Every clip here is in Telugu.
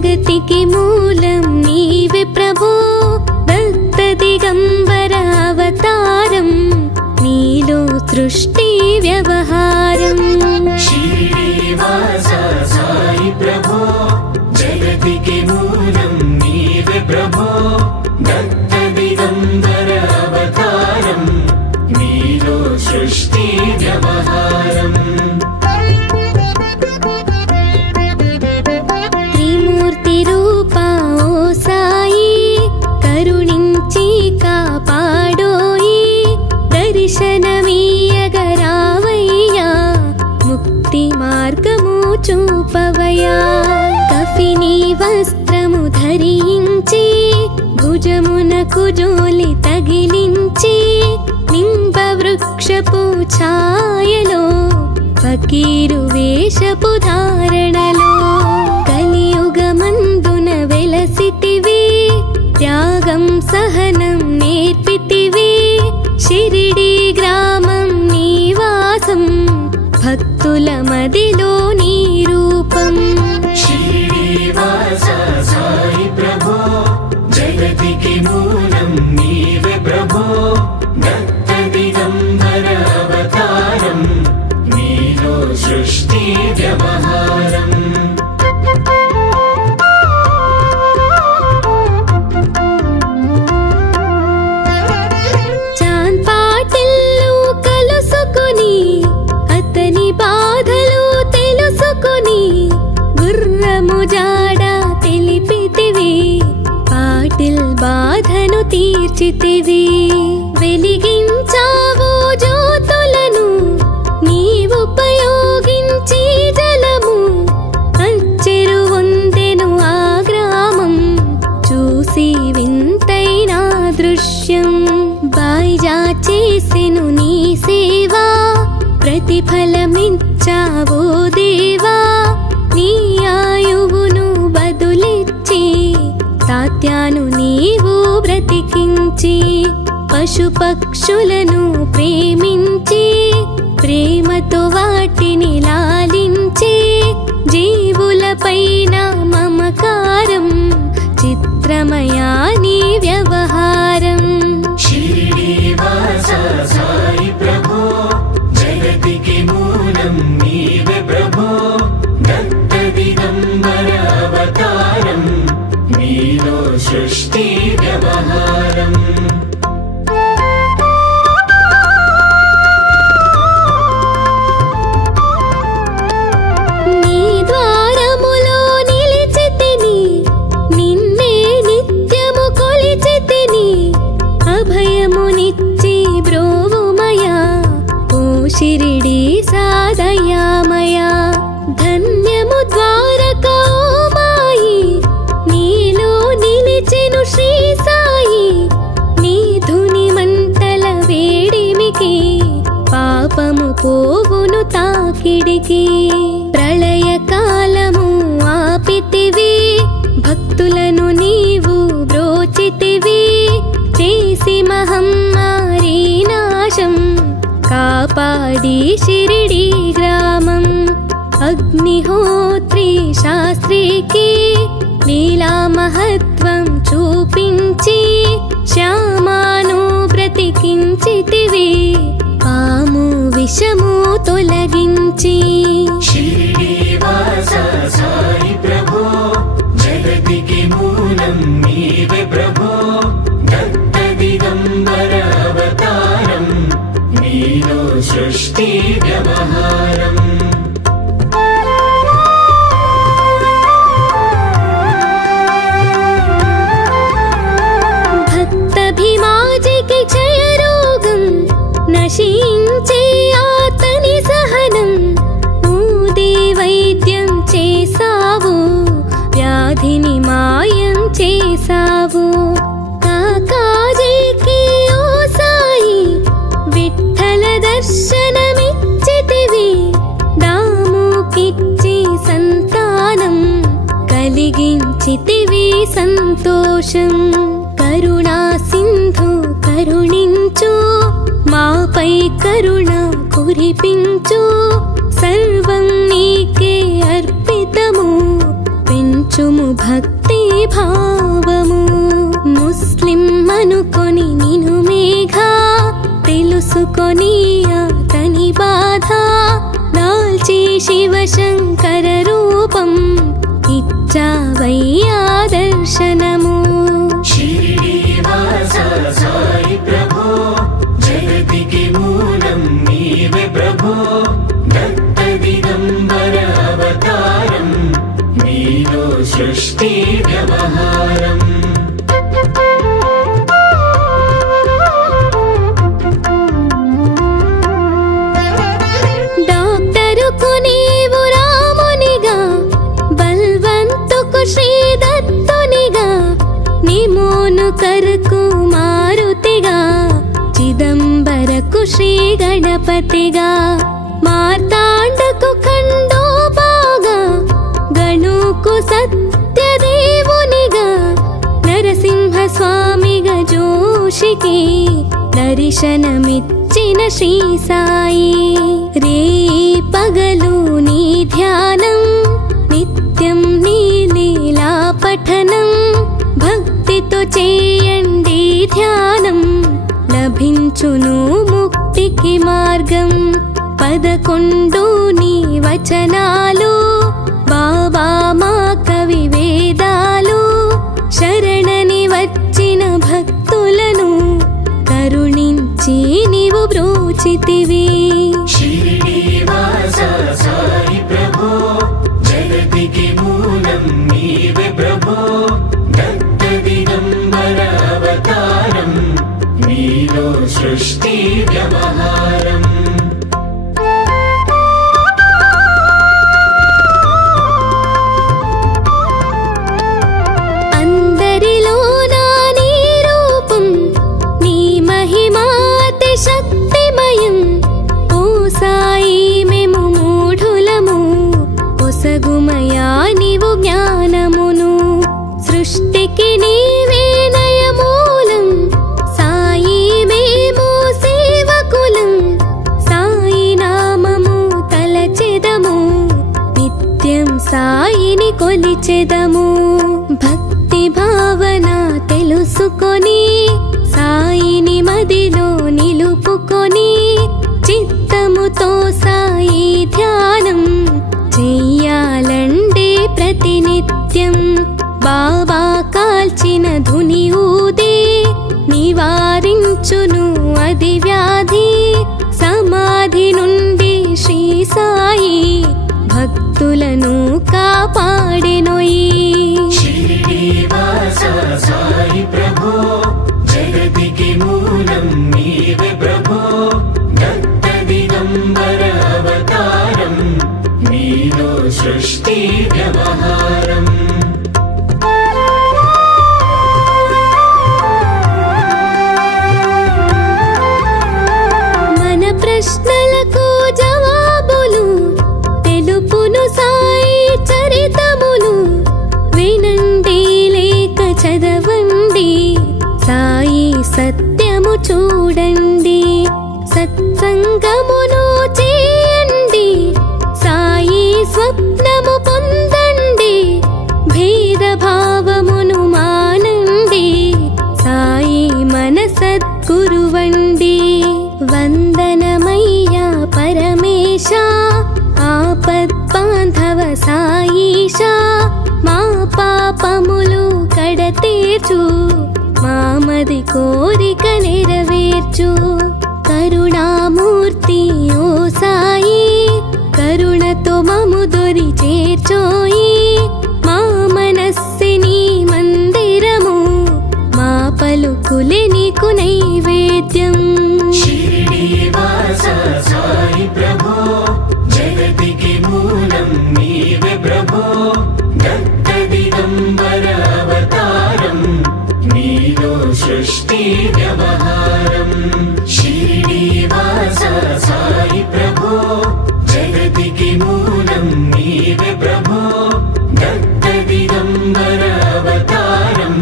జగతికి మూలం నీవే ప్రభో భక్త దిగంబర అవతారం నీలో సృష్టి వ్యవహారం శ్రీనివాస సాయి ప్రభో జగతికి మూలం నీవే ప్రభో భక్త దిగంబర అవతారం నీలో సృష్టి వ్యవహారం త్రిమూర్తి రూపా ఓ సాయి కరుణించి కాపాడోయి దర్శనమీయగరావయ్యా ముక్తి మార్గము చూపవయ్యా కఫిని వస్త్రము ధరించి భుజమునకు జోలి తగిలించి నింబ వృక్షపు ఛాయలో ఫకీరు వేషపు ధారణలో కలియుగమందున వెలసితివి త్యాగం సహనం నేర్పితివి షిరిడి గ్రామం నివాసం భక్తుల మదిలో నీ రూపం శ్రీనివాస సాయి ప్రభో జగతికి మూలం నీవే ప్రభో భక్త దిగంబర అవతారం నీలో సృష్టి వ్యవహారం చాన్ పాటిల్లు కలుసుకుని అతని బాధలు తెలుసుకుని గుర్రము జాడ తెలిపితివి పాటిల్ బాధను తీర్చితివి వెలిగించావు జ్యోతులను నీవుపయోగించి జలము అచ్చెరు వందెను ఆ గ్రామం చూసి వింతైన దృశ్యం బాయిజా చేసెను నీ సేవా ప్రతిఫలమిచ్చావో దేవా నీ ఆయువును బదులిచ్చి తాత్యాను నీవు బ్రతికించి పశుపక్షులను ప్రేమించి ప్రేమతో వాటిని లాలించి జీవులపైన మమకారం చిత్రమయా నీ వ్యవహారం శ్రీనివాస సాయి ప్రభో జగతికి మూలం నీవే ప్రభో భక్త దిగంబర అవతారం నీలో సృష్టి వ్యవహారం నీ ద్వారములో నిలిచితిని నిన్నే నిత్యము కొలిచితిని అభయమునిచ్చి బ్రోవుమయా ఓ షిరిడి సాదయామయా ధన్యము ద్వారకా ఓ మాయి నీలో నిలిచెను శ్రీ సాయి నీ ధుని మంటల వేడిమికి పాపము పోవును తాకిడికి ప్రళయ కాలము ఆపితివి భక్తులను నీవు బ్రోచితివి చేసి మహమ్మారి నాశం కాపాడి షిరిడి గ్రామం అగ్నిహోత్రి శాస్త్రికి లీలా మహత్వం చూపించి శ్యామాను బ్రతికించితివి పాము విషము తొలగించి శ్రీనివాస సాయి ప్రభో జగతికి మూలం నీవే ప్రభో భక్త దిగంబర అవతారం నీలో సృష్టి వ్యవహారం భక్తభిమాజికి క్షయరోగం నశించే ఆతని సహనం ఊది వైద్యం చేసావు వ్యాధిని మాయం చేసావు కాకాజీకి ఓ సాయి విఠల దర్శనమిచ్చితివి దాముకిచ్చి సంతానం కలిగించితివి సంతోషం కరుణా సింధు కరుణించు మాపై కరుణ కురిపించు సర్వం నీకే అర్పితము పెంచు ఉంచుము భక్తి భావము. ముస్లిం అనుకొని నిను మేఘా, తెలుసుకొని అతని బాధ. దాల్చి శివశంకర రూపం, ఇచ్చావయ్యా దర్శనము. शिरडीवास साई प्रभो, जगतिके मूलं नीवे प्रभो. दत्त दिगंबर अवतारं, नीलो सृष्टि व्यवहारम्. డాక్టరుకు నీవు రామునిగా, బల్వంతుకు శ్రీ దత్తునిగా, నిమోనుకరకు మారుతిగా, చిదంబరకు శ్రీ గణపతిగా, మార్తాండకు ఖండోబాగా, గణుకు సత్యదేవునిగా, నరసింహ స్వామిగా జోషికి దర్శనమిచ్చిన శ్రీ సాయి. రే పగలు నీ ధ్యానం, నిత్యం నీ లీలా పఠనం. భక్తితో చేయండి ధ్యానం, లభించును ముక్తికి మార్గం. 11 నీ వచనాలు, బాబా మా కవి వేదాలు. శరణని వచ్చిన భక్తులను కరుణించి నీవు బ్రోచితివి. शिरडीवास साई प्रभो, जगतिके मूलं नीवे प्रभो. दत्त दिगंबर अवतारं, नीलो सृष्टि व्यवहारम्. అందరిలోనా నీ రూపం, నీ మహిమాతి శక్తిమయం. ఓ సాయి మేము మూఢులము, పొసగుమయా నీవు జ్ఞానమును. సృష్టికి నీవే నయమూలం, సాయి మేము సేవకులం. సాయి నామము తలచెదము, నిత్యం సాయిని కొలిచెదము. భక్తి భావన తెలుసుకొని, సాయిని మదిలో నిలుపుకొని, చిత్తముతో సాయి ధ్యానం చెయ్యాలండే ప్రతినిత్యం. బాబా కాల్చిన ధుని ఊదే, నివారించును అది వ్యాధి. సమాధి నుండి శ్రీ సాయి భక్తులను కాపాడెనోయి. शिरडीवास साई प्रभो, जगतिके मूलं नीवे प्रभो. दत्त दिगंबर अवतारं, नीलो सृष्टि व्यवहारम्. మన ప్రశ్నలకు జవాబులు తెలుపును సాయి చరితములు. వినండి లేక చదవండి, సాయి సత్యము చూడండి. సత్సంగమును చేయండి, సాయి స్వప్నము పొందండి. భేదభావమును మానండి, సాయి మన సద్గురువండి. వందనమయ్యా పరమేశ, ఆపద్బాంధవ సాయిషా. మా పాపములు కడతీర్చు, మామది కోరిక నెరవేర్చు. కరుణామూర్తి ఓ సాయి, కరుణతో మము దొరి చేర్చోయి. మా మనస్సిని మందిరము, మా పలుకులే నీకు నైవేద్యం. शिरडीवास साई प्रभो, जगतिके मूलं नीवे प्रभो. दत्त दिगंबर अवतारं, नीलो सृष्टि व्यवहारम्. शिरडीवास साई प्रभो, जगतिके मूलं नीवे प्रभो. दत्त दिगंबर अवतारं,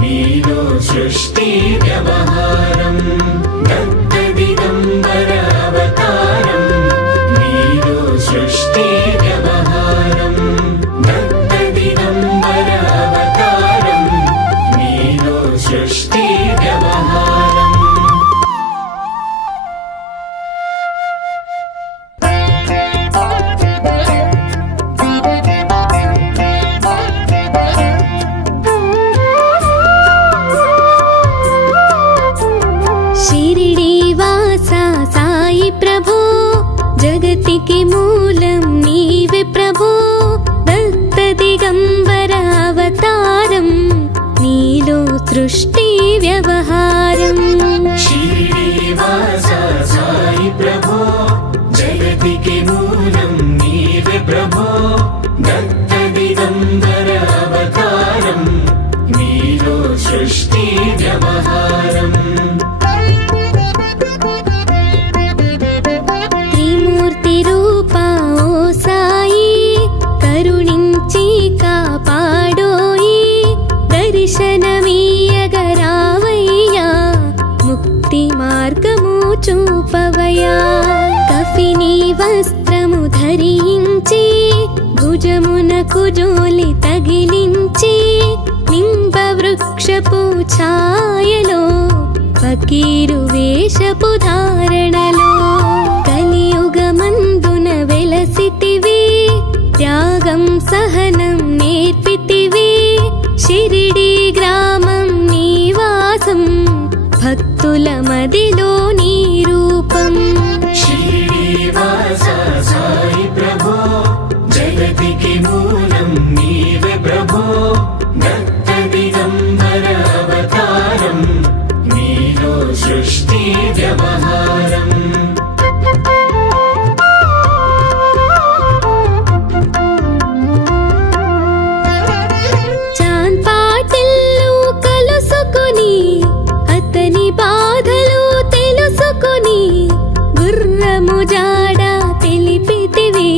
नीलो सृष्टि व्यवहारम्. दत्त दिगंबर अवतारं, नीलो सृष्टि व्यवहारम्. दत्त दिगंबर సృష్టికి మూలం నీవే ప్రభో దత్త దిగంబర అవతారం నీలో సృష్టి వ్యవహారం శ్రీనివాస సాయి ప్రభో జగతికి మూలం నీవే ప్రభో దత్త దిగంబర అవతారం నీలో సృష్టి వ్యవహారం త్రిమూర్తి రూపా ఓ సాయి కరుణించి కాపాడోయి దర్శనమీయగరావయ్యా ముక్తి మార్గము చూపవయ్యా కఫిని వస్త్రము ధరించి భుజమునకు జోలి తగిలించి నింబ వృక్షపు ఛాయలో ఫకీరు వేషపు ధారణలో కలియుగమందున వెలసితివి త్యాగం సహనం నేర్పితివి షిరిడి గ్రామం నివాసం భక్తుల మదిలో నీ రూపం శ్రీనివాస సాయి ప్రభో జగతికి మూలం నీవే ప్రభో దత్త దిగంబర అవతారం నీలో సృష్టి వ్యవహారం చాన్ పాటిల్లు కలుసుకొని అతని బాధలు తెలుసుకొని గుర్రము జాడ తెలిపితివి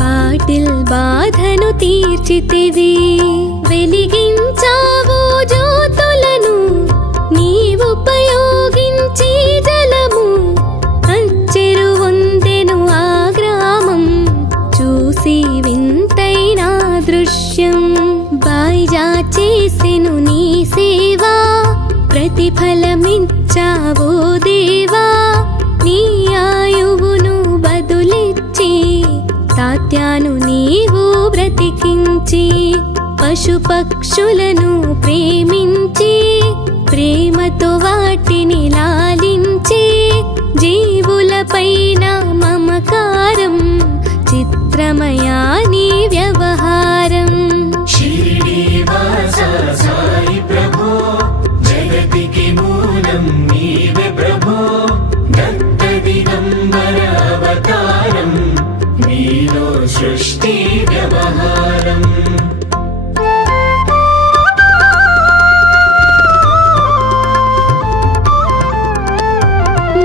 పాటిల్ బాధను తీర్చితివి వెలిగించావు జ్యోతులను నీవుపయోగించి జలము అచ్చెరు వందెను ఆ గ్రామం చూసి వింతైన దృశ్యం బాయిజా చేసెను నీ సేవా ప్రతిఫలమిచ్చావో దేవా నీ ఆయువును బదులిచ్చి తాత్యాను నీవు బ్రతికించి పశుపక్షులను ప్రేమించి ప్రేమతో వాటిని లాలించి జీవులపైన మమకారం చిత్రమయా నీ వ్యవహారం శ్రీనివాస సాయి ప్రభో జగతికి మూలం నీవే ప్రభో దత్త దిగంబర అవతారం నీలో సృష్టి వ్యవహారం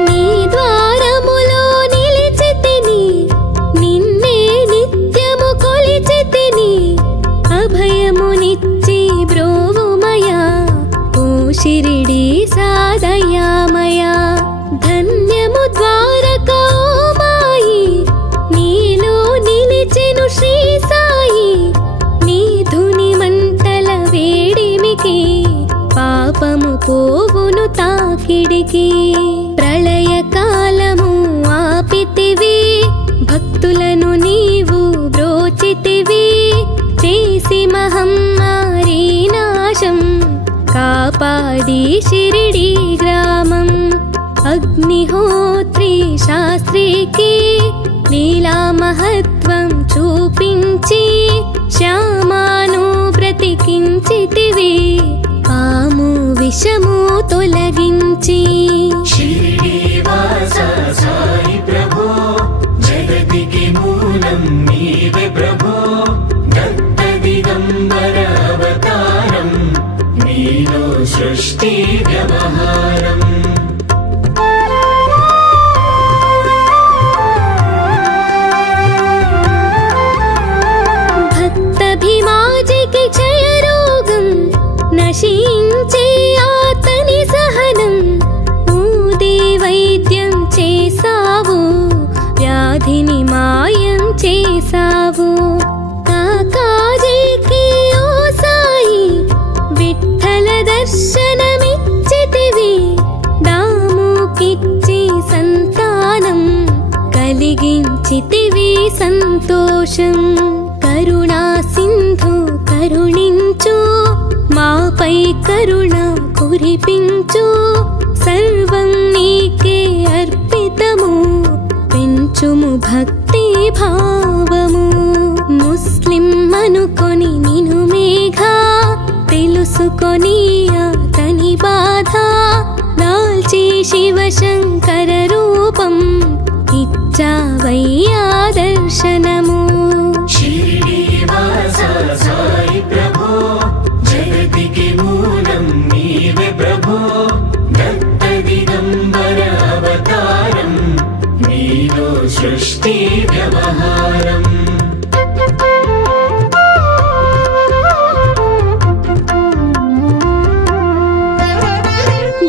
నీ ద్వారములో నిలిచితిని నిన్నే నిత్యము కొలిచితిని అభయమునిచ్చి బ్రోవుమయా ఓ షిరిడి సాదయామయా ధన్యము ద్వారకా ఓ మాయి నీలో నిలిచెను శ్రీ సాయి నీ ధుని మంటల వేడిమికి పాపము పోవును తాకిడికి ప్రళయ కాలము ఆపితివి భక్తులను నీవు బ్రోచితివి చేసి మహమ్మారి నాశం కాపాడి షిరిడి గ్రామం అగ్నిహోత్రి శాస్త్రికి లీలా మహత్వం చూపించి శ్యామాను బ్రతికించితివి పాము విషము తొలగించి శ్రీనివాస సాయి ప్రభో జగతికి మూలం నీవే ప్రభో దత్త దిగంబర అవతారం నీలో సృష్టి వ్యవహారం భక్తభిమాజికి క్షయరోగం నశించే ఆతని సహనం ఊదే వైద్యం చేసావు వ్యాధిని మాయం చేసావు కాకాజీకి ఓ సాయి విఠల దర్శనమిచ్చితివి దాముకిచ్చి సంతానం కలిగించితివి సంతోషం కరుణా సింధు కరుణించు మాపై కరుణ కురిపించు సర్వం నీకే అర్పితము పెంచుము భక్తి భావము ముస్లిం అనుకొని నిను మేఘా తెలుసుకొని అతని బాధ దాల్చి శివశంకర రూపం ఇచ్చావయ్యా దర్శనము శ్రీనివాస సాయి ప్రభో జగతికి మూలం నీవే ప్రభో దత్త దిగంబర అవతారం నీలో సృష్టి వ్యవహారం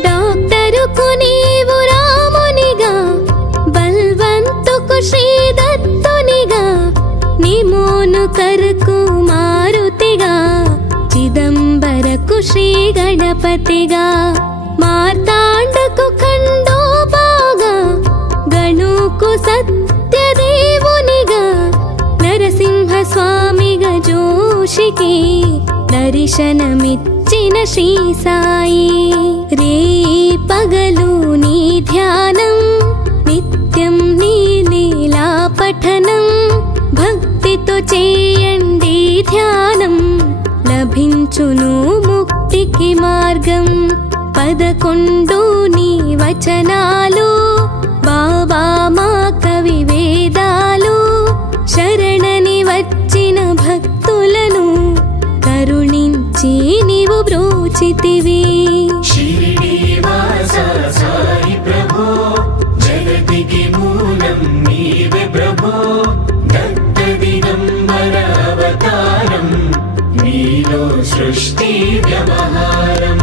డాక్టరుకు నీవు రామునిగా బల్వంతుకు శ్రీ దత్తునిగా నిమోను కరకు మారుతిగా చిదంబరకు శ్రీ గణపతిగా మార్తాండకు ఖండోబాగా గణుకు సత్యదేవునిగా నరసింహ స్వామిగా జోషికి దర్శనమిచ్చిన శ్రీ సాయి రే పగలు నీ ధ్యానం నిత్యం నీ లీలా పఠనం భక్తితో చేయండి ధ్యానం లభించును ముక్తికి మార్గం 11 నీ వచనాలు బాబా మా కవి వేదాలు శరణని వచ్చిన భక్తులను కరుణించి నీవు బ్రోచితివి శ్రీనివాస సాయి ప్రభో జగతికి మూలం నీవే ప్రభో దత్త దిగంబర అవతారం నీలో సృష్టి వ్యవహారం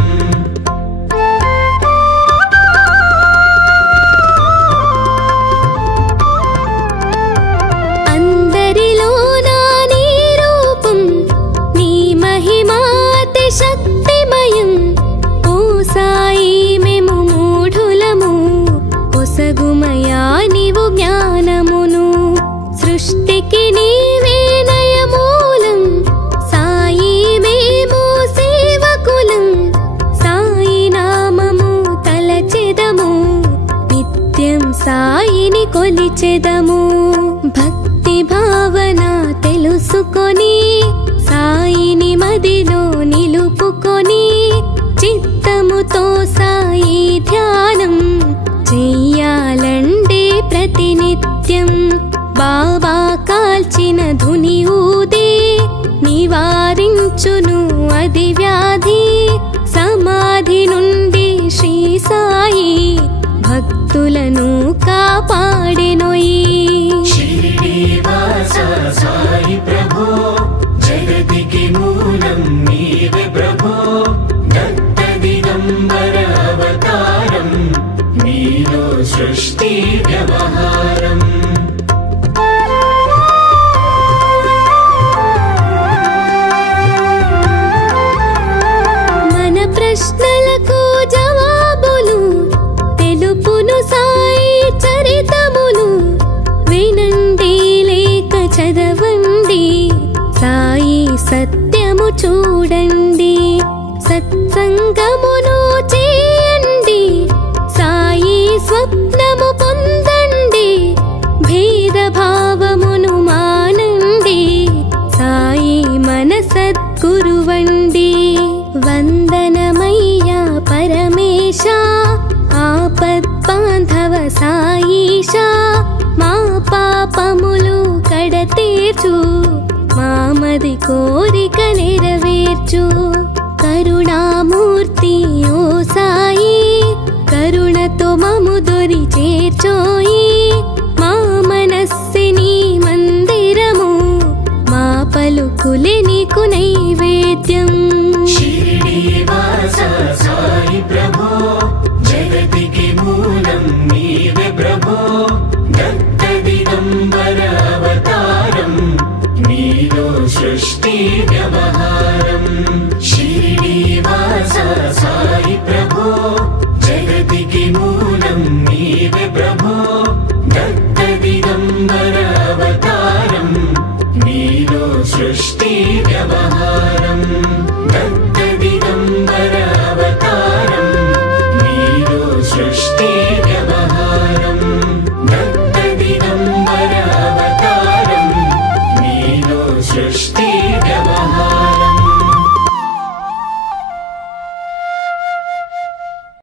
అందరిలో నా నీ రూపం నీ మహిమాతి శక్తిమయం ఓ సాయి మేము మూఢులము ఒసగుమయా నీవు జ్ఞానమును సృష్టికి నీవే నయమూలం సాయి మేము సేవకులం సాయి నామము తలచెదము నిత్యం సాయిని కొలిచెదము భక్తి భావన తెలుసుకొని సాయిని మదిలో నిలుపుకొని చిత్తముతో సాయి ధ్యానం చెయ్యాలండే ప్రతినిత్యం బాబా కాల్చిన ధుని ఊదే నివారించును అది వ్యాధి సమాధి నుండి శ్రీ సాయి భక్తులను కాపాడెనోయి శ్రీనివాస సాయి ప్రభో జగతికి మూలం నీవే ప్రభో దత్త దిగంబర అవతారం నీలో సృష్టి వ్యవహారం మన ప్రశ్నలకు జవాబులు తెలుపును సాయి చరితములు వినండి లేక చదవండి సాయి సత్యము చూడండి సత్సంగమును చేయండి సాయి స్వప్నము పొందండి భేద భావమును మానండి సాయి మన సద్గురువండి వందనమయ్యా పరమేశ ఆపద్బాంధవ సాయిషా మా పాపములు కడతీర్చు మామది కోరిక నెరవేర్చు కరుణామూర్తి ఓ సాయి కరుణతో మము దొరి చేర్చోయి మా మనస్సిని మందిరము మా పలుకులే నీకు నైవేద్యం శ్రీనివాస సాయి ప్రభో జగతికి మూలం నీవే ప్రభో దత్త దిగంబర అవతారం నీలో సృష్టి వ్యవహారం